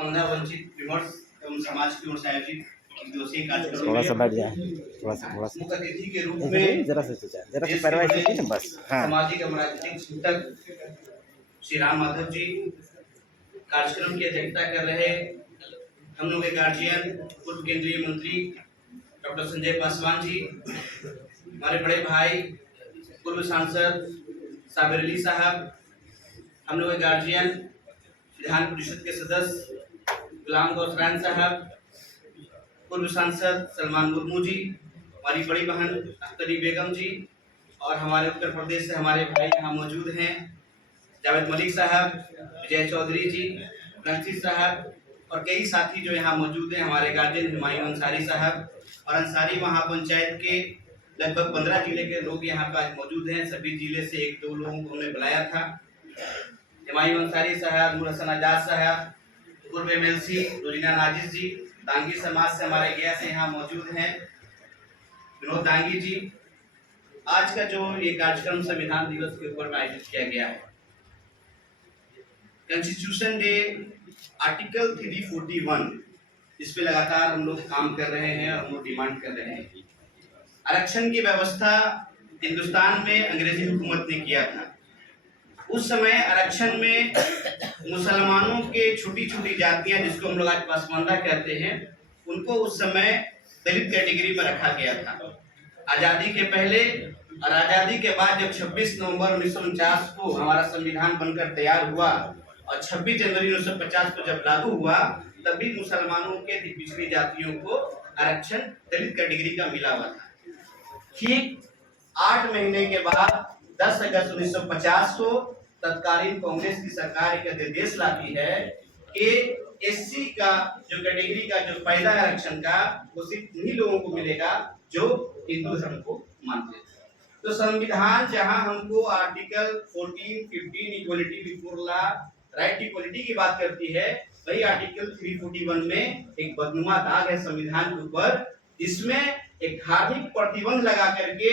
पसमानदा वंचित विमर्श एवं समाज की ओर से आयोजित एक दिवसीय कार्यक्रम थोड़ा सा में बैठ जाए, थोड़ा सा मुख्य अतिथि के रूप इधर में जरा सा देश के पैरवाई बड़े से बस। हाँ, सामाजिक एवं राजनीतिक चिंतक श्री राम माधव जी कार्यक्रम की अध्यक्षता कर रहे, हम लोग के गार्जियन पूर्व केंद्रीय मंत्री डॉक्टर संजय पासवान जी, हमारे बड़े भाई पूर्व सांसद साबिर अली साहब, हम लोग के गार्जियन विधान परिषद के सदस्य गुलाम गौसरान साहब, पूर्व सांसद सलमान मुर्मू जी, हमारी बड़ी बहन अख्तरी बेगम जी, और हमारे उत्तर प्रदेश से हमारे भाई यहाँ मौजूद हैं जावेद मलिक साहब, विजय चौधरी जी, फ्रांसिस साहब और कई साथी जो यहाँ मौजूद हैं, हमारे गार्जियन हुमायूं अंसारी साहब और अंसारी महापंचायत के लगभग 15 जिले के लोग यहाँ पर आज मौजूद हैं। सभी जिले से 1-2 लोगों को हमने बुलाया था। हुमायूं अंसारी साहब, नूर हसन आजाद साहब, पूर्व MLC रोजीना नाजिर जी, दांगी समाज से हमारे गया से यहाँ मौजूद हैं विनोद दांगी जी। आज का जो ये कार्यक्रम संविधान दिवस के ऊपर आयोजित किया गया है, कॉन्स्टिट्यूशन डे आर्टिकल 341, इस पे लगातार हम लोग काम कर रहे हैं और हम लोग डिमांड कर रहे हैं। आरक्षण की व्यवस्था हिंदुस्तान में अंग्रेजी हुकूमत ने किया था। उस समय आरक्षण में मुसलमानों के छोटी छोटी जातियां, जिसको हम लोग आज पसमानदा कहते हैं, उनको उस समय दलित कैटेगरी में रखा गया था। आज़ादी के पहले और आज़ादी के बाद जब 26 नवंबर 1949 को हमारा संविधान बनकर तैयार हुआ और 26 जनवरी 1950 को जब लागू हुआ, तभी मुसलमानों के पिछड़ी जातियों को आरक्षण दलित कैटेगरी का मिला हुआ था। ठीक 8 महीने के बाद 10 अगस्त 1950 को तत्कालीन कांग्रेस की सरकार एक निर्देश लाती है कि SC का जो कैटेगरी का जो फायदा आरक्षण का, वो सिर्फ उन्हीं लोगों को मिलेगा जो हिंदू धर्म को मानते हैं। तो संविधान जहां हमको article 14, 15 equality before law, right equality की बात करती है, वही आर्टिकल 341 में एक बदनुमा दाग है संविधान के ऊपर, जिसमें एक धार्मिक प्रतिबंध लगा करके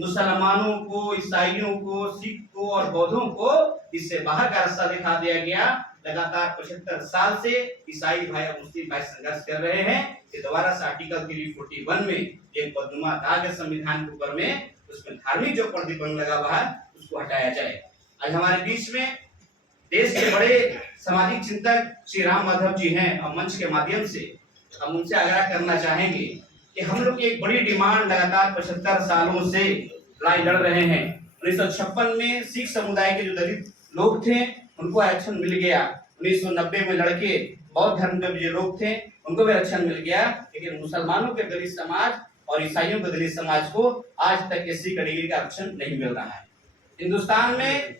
मुसलमानों को, ईसाइयों को, सिख को और बौद्धों को इससे बाहर का रास्ता दिखा दिया गया। लगातार 75 साल से ईसाई भाई और मुस्लिम भाई संघर्ष कर रहे हैं कि दोबारा से आर्टिकल 341 में एक बदनुमा दाग है संविधान के ऊपर में, उसमें धार्मिक जो प्रतिबंध लगा हुआ है उसको हटाया जाए। आज हमारे बीच में देश के बड़े सामाजिक चिंतक श्री राम माधव जी हैं और मंच के माध्यम से हम उनसे आग्रह करना चाहेंगे कि हम लोग की एक बड़ी डिमांड लगातार 75 सालों से लड़ाई लड़ रहे हैं। 1956 में सिख समुदाय के जो दलित लोग थे उनको आरक्षण मिल गया। 1990 में लड़के बौद्ध धर्म के जो लोग थे उनको भी आरक्षण मिल गया, लेकिन मुसलमानों के दलित समाज और ईसाइयों के दलित समाज को आज तक SC कैटेगरी का आरक्षण नहीं मिल रहा है। हिंदुस्तान में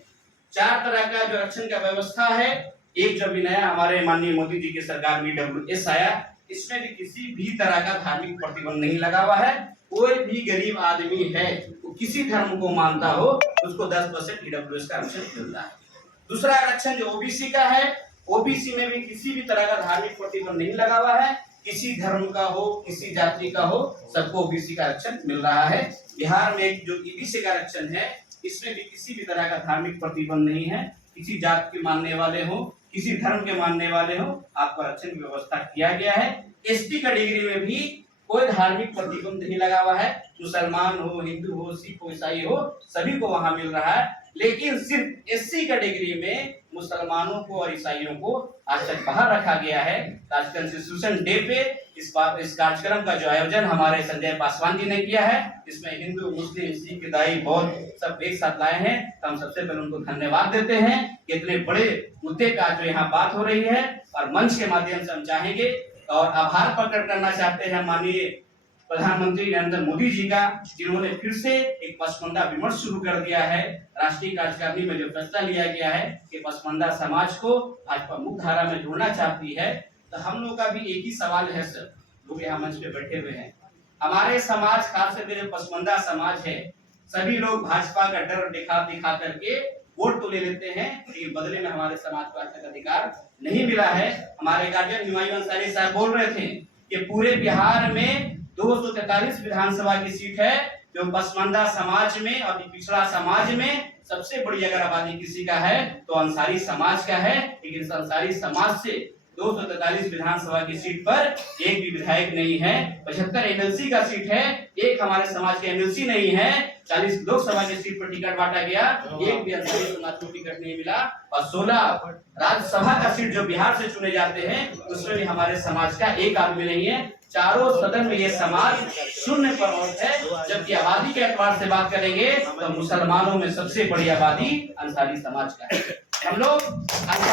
4 तरह का जो आरक्षण का व्यवस्था है। एक जो अभी नया हमारे माननीय मोदी जी की सरकार में EWS आया, इसमें भी किसी भी तरह का धार्मिक प्रतिबंध नहीं लगा हुआ है। कोई भी गरीब आदमी है, वो किसी धर्म को मानता हो, उसको 10% EWS का आरक्षण मिलता है। दूसरा आरक्षण जो OBC का है, OBC में भी किसी भी तरह का धार्मिक प्रतिबंध नहीं लगा हुआ है। किसी धर्म का हो, किसी जाति का हो, सबको OBC का आरक्षण मिल रहा है। बिहार में एक जो EBC का आरक्षण है, इसमें भी किसी भी तरह का धार्मिक प्रतिबंध नहीं है। किसी जात के मानने वाले हो, किसी धर्म के मानने वाले हो, आपको आरक्षण की व्यवस्था किया गया है। ST कैटेगरी में भी कोई धार्मिक प्रतिबंध नहीं लगा हुआ है। मुसलमान हो, हिंदू हो, सिख हो, ईसाई हो, सभी को वहां मिल रहा है। लेकिन सिर्फ SC कैटेगरी में मुसलमानों को और ईसाइयों को आज तक बाहर रखा गया है। आज कॉन्स्टिट्यूशन डे पे इस कार्यक्रम का जो आयोजन हमारे संजय पासवान जी ने किया है, इसमें हिंदू, मुस्लिम, सिख, ईसाई, बौद्ध सब एक साथ लाए हैं, तो हम सबसे पहले उनको धन्यवाद देते हैं कि इतने बड़े मुद्दे का जो यहाँ बात हो रही है। और मंच के माध्यम से हम चाहेंगे और आभार प्रकट करना चाहते हैं माननीय प्रधानमंत्री नरेंद्र मोदी जी का, जिन्होंने फिर से एक पसमानदा विमर्श शुरू कर दिया है। राष्ट्रीय कार्यकारिणी में जो फैसला लिया गया है कि पसमानदा समाज को आज मुख्य धारा में जोड़ना चाहती है, तो हम लोग का भी एक ही सवाल है सर, लोग यहाँ मंच पे बैठे हुए हैं, हमारे समाज खास करके जो पसमानदा समाज है, सभी लोग भाजपा का डर दिखा करके वोट तो ले लेते हैं, लेकिन बदले में हमारे समाज को आज तक अधिकार नहीं मिला है। हमारे गार्जियन हुमायूं अंसारी साहब बोल रहे थे कि पूरे बिहार में 243 विधानसभा की सीट है, जो पसमानदा समाज में और पिछड़ा समाज में सबसे बड़ी अगर आबादी किसी का है तो अंसारी समाज का है। लेकिन अंसारी समाज से 243 विधानसभा की सीट पर एक भी विधायक नहीं है। 75 एमएलसी का सीट है, एक हमारे समाज के एमएलसी नहीं है। 40 लोकसभा की सीट पर टिकट बांटा गया, एक भी अंसारी समाज को टिकट नहीं मिला। और 16 राज्यसभा का सीट जो बिहार से चुने जाते हैं उसमें भी हमारे समाज का एक आदमी नहीं है। चारों सदन में ये समाज शून्य पर औसत है। जबकि आबादी के एतबार से बात करेंगे तो मुसलमानों में सबसे बड़ी आबादी अंसारी समाज का है। हम लोग